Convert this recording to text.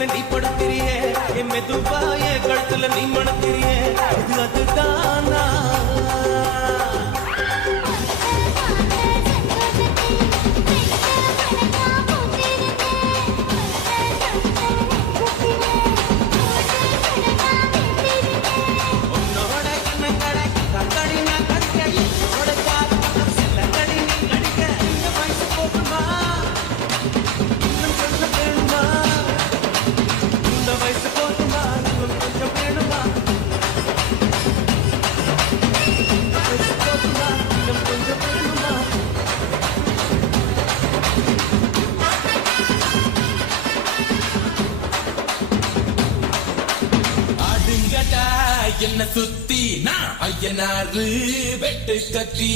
பக்கத்துல நீ படுத்திரியே என் மெதுவா என் கழுத்துல நீ மணத்திரியே இது அதுதானா என்ன சுத்தி நான் ஐயனாரு வெட்டு கத்தி